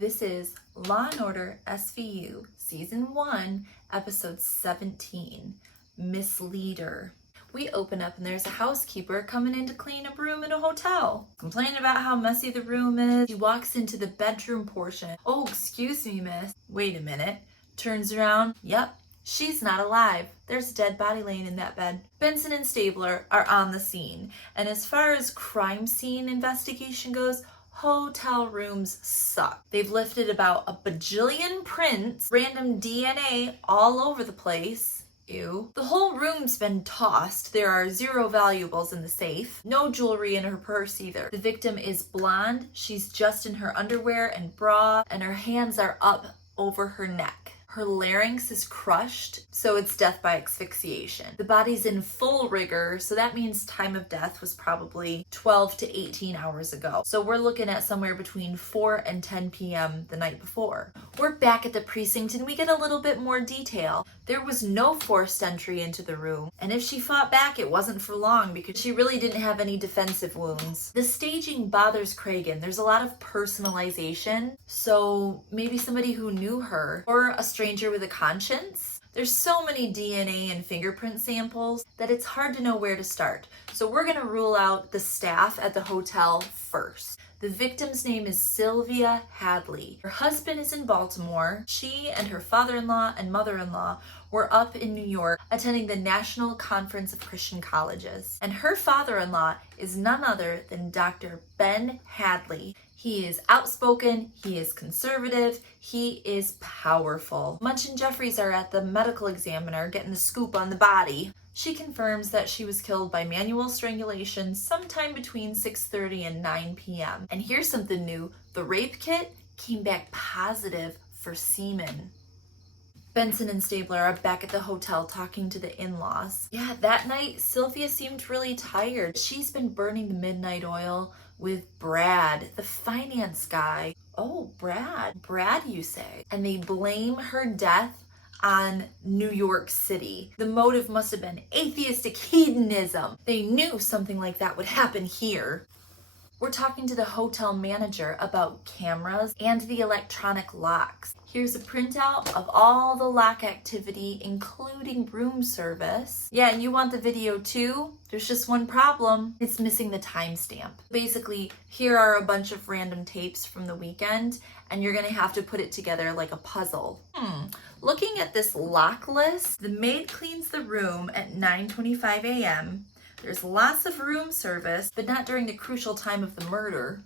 This is Law & Order SVU Season 1, Episode 17, MISLEADER. We open up and there's a housekeeper coming in to clean a room in a hotel. Complaining about how messy the room is. She walks into the bedroom portion. Oh, excuse me, miss. Wait a minute. Turns around. Yep, she's not alive. There's a dead body laying in that bed. Benson and Stabler are on the scene. And as far as crime scene investigation goes, hotel rooms suck. They've lifted about a bajillion prints, random DNA all over the place. Ew. The whole room's been tossed. There are 0 valuables in the safe. No jewelry in her purse either. The victim is blonde. She's just in her underwear and bra, and her hands are up over her neck. Her larynx is crushed, so it's death by asphyxiation. The body's in full rigor, so that means time of death was probably 12 to 18 hours ago. So we're looking at somewhere between 4 and 10 p.m. the night before. We're back at the precinct and we get a little bit more detail. There was no forced entry into the room, and if she fought back, it wasn't for long because she really didn't have any defensive wounds. The staging bothers Cragen. There's a lot of personalization, so maybe somebody who knew her or a stranger with a conscience. There's so many DNA and fingerprint samples that it's hard to know where to start. So we're going to rule out the staff at the hotel first. The victim's name is Sylvia Hadley. Her husband is in Baltimore. She and her father-in-law and mother-in-law were up in New York attending the National Conference of Christian Colleges. And her father-in-law is none other than Dr. Ben Hadley. He is outspoken, he is conservative, he is powerful. Munch and Jeffries are at the medical examiner getting the scoop on the body. She confirms that she was killed by manual strangulation sometime between 6:30 and 9 p.m. And here's something new. The rape kit came back positive for semen. Benson and Stabler are back at the hotel talking to the in-laws. Yeah, that night, Sylvia seemed really tired. She's been burning the midnight oil with Brad, the finance guy. Oh, Brad, you say. And they blame her death on New York City. The motive must have been atheistic hedonism. They knew something like that would happen here. We're talking to the hotel manager about cameras and the electronic locks. Here's a printout of all the lock activity, including room service. Yeah, and you want the video too? There's just one problem. It's missing the timestamp. Basically, here are a bunch of random tapes from the weekend, and you're gonna have to put it together like a puzzle. Looking at this lock list, the maid cleans the room at 9:25 a.m. There's lots of room service, but not during the crucial time of the murder.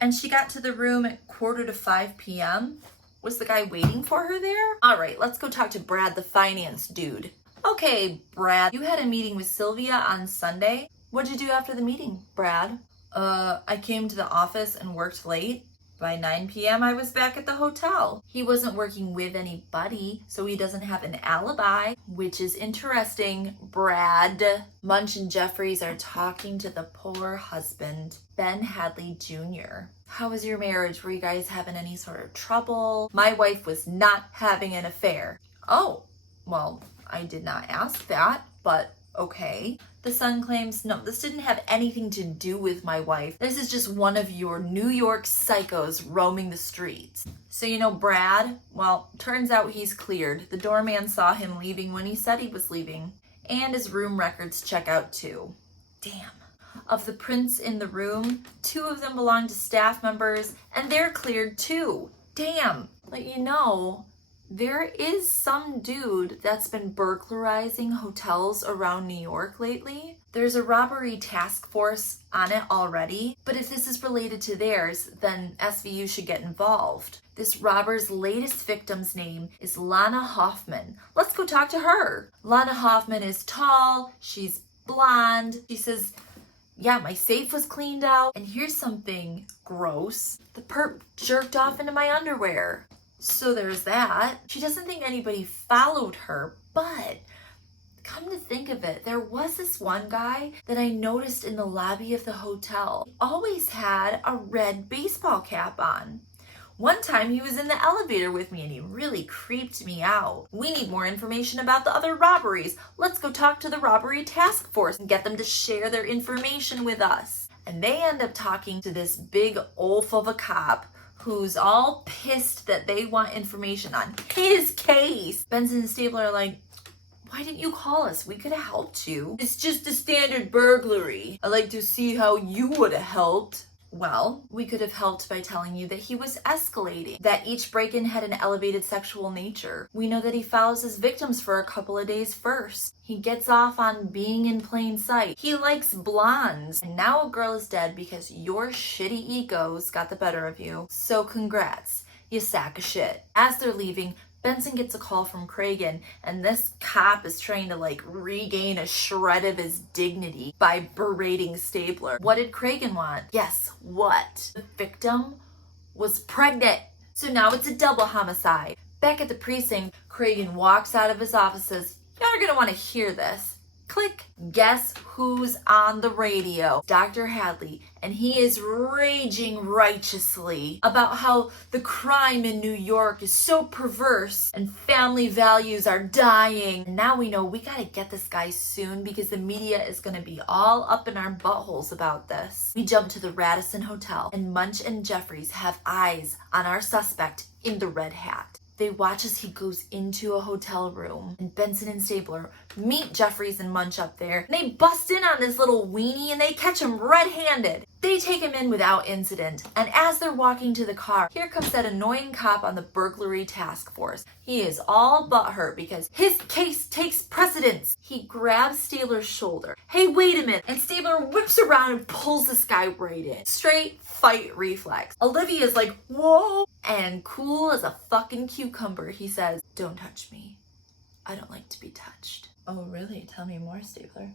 And she got to the room at 4:45 p.m. Was the guy waiting for her there? All right, let's go talk to Brad, the finance dude. Okay, Brad, you had a meeting with Sylvia on Sunday. What'd you do after the meeting, Brad? I came to the office and worked late. By 9 p.m. I was back at the hotel. He wasn't working with anybody, so he doesn't have an alibi, which is interesting, Brad. Munch and Jeffries are talking to the poor husband, Ben Hadley Jr. How was your marriage? Were you guys having any sort of trouble? My wife was not having an affair. Oh, well, I did not ask that, but okay. The son claims, no, this didn't have anything to do with my wife. This is just one of your New York psychos roaming the streets. So you know Brad? Well, turns out he's cleared. The doorman saw him leaving when he said he was leaving. And his room records check out too. Damn. Of the prints in the room, 2 of them belong to staff members, and they're cleared too. Damn. But you know, there is some dude that's been burglarizing hotels around New York lately. There's a robbery task force on it already, but if this is related to theirs, then SVU should get involved. This robber's latest victim's name is Lana Hoffman. Let's go talk to her. Lana Hoffman is tall, she's blonde. She says, yeah, my safe was cleaned out, and here's something gross. The perp jerked off into my underwear. So there's that. She doesn't think anybody followed her, but come to think of it, there was this one guy that I noticed in the lobby of the hotel. He always had a red baseball cap on. One time he was in the elevator with me and he really creeped me out. We need more information about the other robberies. Let's go talk to the robbery task force and get them to share their information with us. And they end up talking to this big oaf of a cop who's all pissed that they want information on his case. Benson and Stabler are like, why didn't you call us? We could have helped you. It's just a standard burglary. I'd like to see how you would have helped. Well, we could have helped by telling you that he was escalating, that each break-in had an elevated sexual nature. We know that he follows his victims for a couple of days first. He gets off on being in plain sight. He likes blondes. And now a girl is dead because your shitty egos got the better of you. So congrats, you sack of shit. As they're leaving, Benson gets a call from Cragen, and this cop is trying to regain a shred of his dignity by berating Stabler. What did Cragen want? Guess what? The victim was pregnant. So now it's a double homicide. Back at the precinct, Cragen walks out of his office and says, "Y'all are gonna want to hear this." Click. Guess who's on the radio? Dr. Hadley, and he is raging righteously about how the crime in New York is so perverse and family values are dying. And now we know we gotta get this guy soon because the media is gonna be all up in our buttholes about this. We jump to the Radisson Hotel, and Munch and Jeffries have eyes on our suspect in the red hat. They watch as he goes into a hotel room, and Benson and Stabler meet Jeffries and Munch up there. And they bust in on this little weenie and they catch him red-handed. They take him in without incident, and as they're walking to the car, here comes that annoying cop on the burglary task force. He is all butthurt because his case takes precedence. He grabs Stabler's shoulder. "Hey, wait a minute," and Stabler whips around and pulls this guy right in. Straight fight reflex. Olivia's like, "Whoa," and cool as a fucking cucumber, he says, "Don't touch me. I don't like to be touched." "Oh, really? Tell me more, Stabler."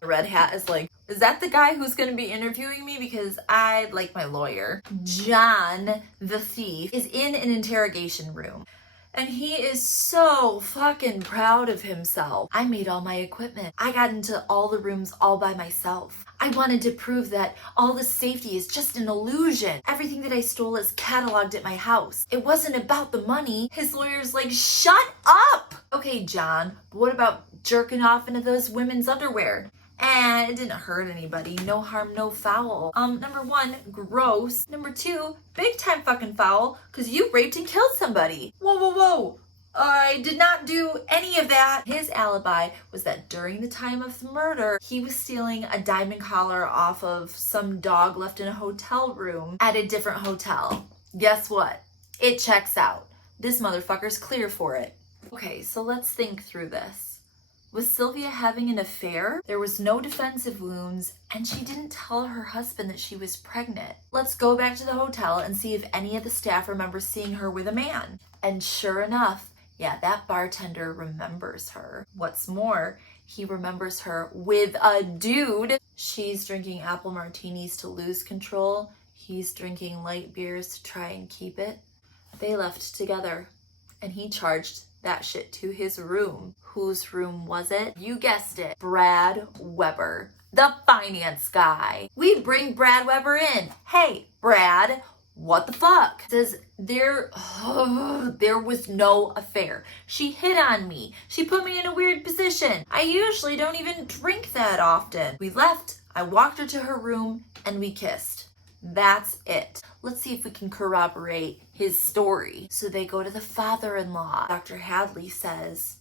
The red hat is like, "Is that the guy who's going to be interviewing me? Because I'd like my lawyer." John, the thief, is in an interrogation room. And he is so fucking proud of himself. "I made all my equipment. I got into all the rooms all by myself. I wanted to prove that all the safety is just an illusion. Everything that I stole is cataloged at my house. It wasn't about the money." His lawyer's like, "Shut up!" "Okay, John, but what about jerking off into those women's underwear?" And it didn't hurt anybody. No harm, no foul. Number one, gross. Number two, big time fucking foul, because you raped and killed somebody. Whoa, whoa, whoa. I did not do any of that. His alibi was that during the time of the murder, he was stealing a diamond collar off of some dog left in a hotel room at a different hotel. Guess what? It checks out. This motherfucker's clear for it. Okay, so let's think through this. Was Sylvia having an affair? There was no defensive wounds, and she didn't tell her husband that she was pregnant. Let's go back to the hotel and see if any of the staff remember seeing her with a man. And sure enough, yeah, that bartender remembers her. What's more, he remembers her with a dude. She's drinking apple martinis to lose control. He's drinking light beers to try and keep it. They left together, and he charged that shit to his room. Whose room was it? You guessed it. Brad Weber, the finance guy. We bring Brad Weber in. "Hey, Brad, what the fuck?" Says, there was no affair. She hit on me. She put me in a weird position. I usually don't even drink that often. We left, I walked her to her room, and we kissed. That's it. Let's see if we can corroborate his story. So they go to the father-in-law. Dr. Hadley says,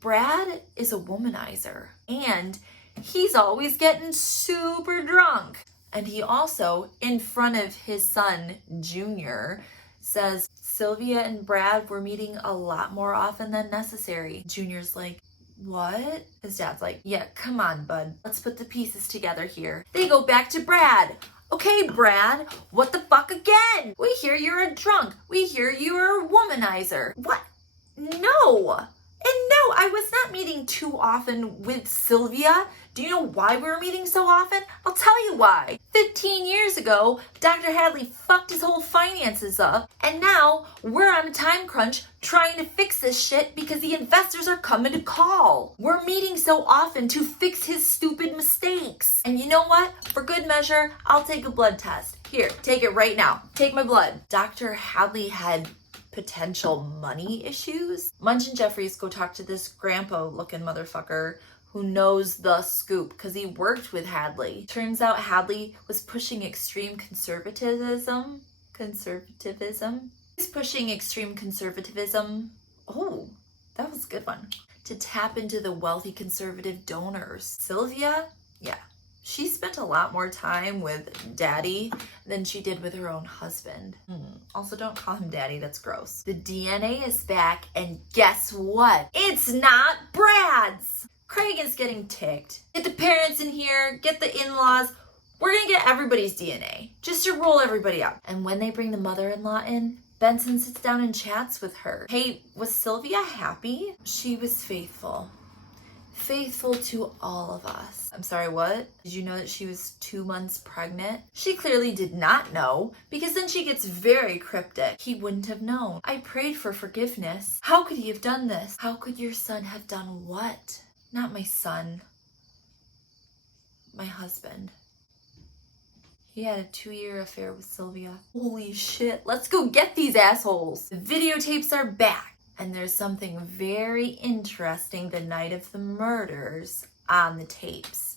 Brad is a womanizer, and he's always getting super drunk. And he also, in front of his son, Junior, says Sylvia and Brad were meeting a lot more often than necessary. Junior's like, "What?" His dad's like, "Yeah, come on, bud. Let's put the pieces together here." They go back to Brad. "Okay, Brad, what the fuck again? We hear you're a drunk. We hear you're a womanizer." "What? No. And no, I was not meeting too often with Sylvia. Do you know why we were meeting so often? I'll tell you why. 15 years ago, Dr. Hadley fucked his whole finances up, and now we're on a time crunch trying to fix this shit because the investors are coming to call. We're meeting so often to fix his stupid mistakes. And you know what? For good measure, I'll take a blood test. Here, take it right now. Take my blood." Dr. Hadley had potential money issues. Munch and Jeffries go talk to this grandpa-looking motherfucker who knows the scoop because he worked with Hadley. Turns out Hadley was pushing extreme conservativism. conservativism. He's pushing extreme conservativism. Oh, that was a good one. To tap into the wealthy conservative donors. Sylvia, yeah, she spent a lot more time with daddy than she did with her own husband. Also, don't call him daddy, that's gross. The DNA is back, and guess what? It's not Brad's! Cragen's getting ticked. Get the parents in here, get the in-laws. We're gonna get everybody's DNA, just to rule everybody out. And when they bring the mother-in-law in, Benson sits down and chats with her. Hey, was Sylvia happy? She was faithful. Faithful to all of us. I'm sorry, what? Did you know that she was 2 months pregnant? She clearly did not know, because then she gets very cryptic. He wouldn't have known. I prayed for forgiveness. How could he have done this? How could your son have done what? Not my son. My husband. He had a 2-year affair with Sylvia. Holy shit, let's go get these assholes. The videotapes are back. And there's something very interesting the night of the murders on the tapes.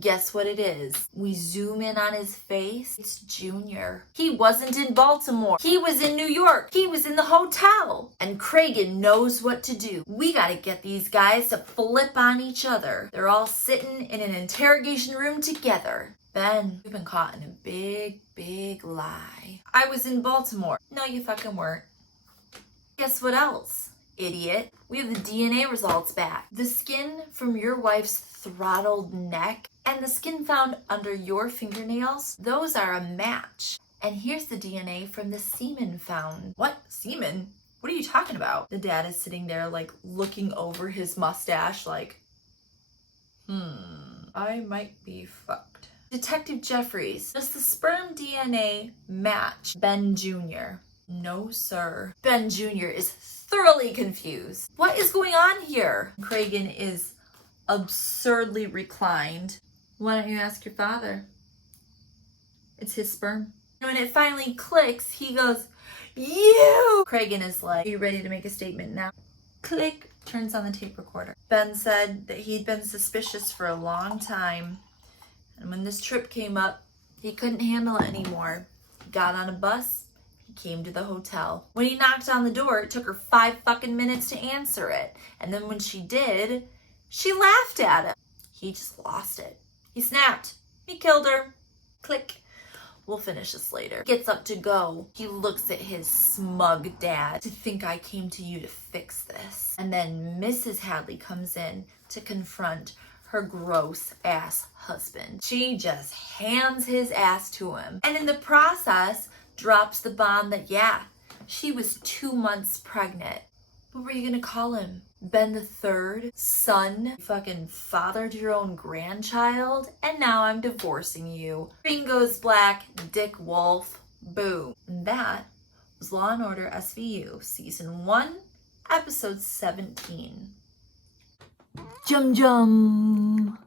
Guess what it is? We zoom in on his face. It's Junior. He wasn't in Baltimore. He was in New York. He was in the hotel. And Cragen knows what to do. We gotta get these guys to flip on each other. They're all sitting in an interrogation room together. Ben, you've been caught in a big, big lie. I was in Baltimore. No, you fucking weren't. Guess what else, idiot? We have the DNA results back. The skin from your wife's throttled neck and the skin found under your fingernails, those are a match. And here's the DNA from the semen found. What? Semen? What are you talking about? The dad is sitting there like looking over his mustache like, I might be fucked. Detective Jeffries, does the sperm DNA match Ben Jr.? No, sir. Ben Jr. is thoroughly confused. What is going on here? Cragen is absurdly reclined. Why don't you ask your father? It's his sperm. And when it finally clicks, he goes, you! Cragen is like, are you ready to make a statement now? Click. Turns on the tape recorder. Ben said that he'd been suspicious for a long time. And when this trip came up, he couldn't handle it anymore. He got on a bus, he came to the hotel. When he knocked on the door, it took her 5 fucking minutes to answer it. And then when she did, she laughed at him. He just lost it. He snapped. He killed her. Click. We'll finish this later. Gets up to go. He looks at his smug dad. To think I came to you to fix this. And then Mrs. Hadley comes in to confront her gross ass husband. She just hands his ass to him. And in the process, drops the bomb that, yeah, she was 2 months pregnant. What were you gonna call him? Ben the third? Son? You fucking fathered your own grandchild? And now I'm divorcing you. Green goes black, Dick Wolf, boom. And that was Law & Order SVU, Season 1, Episode 17. Jum jum.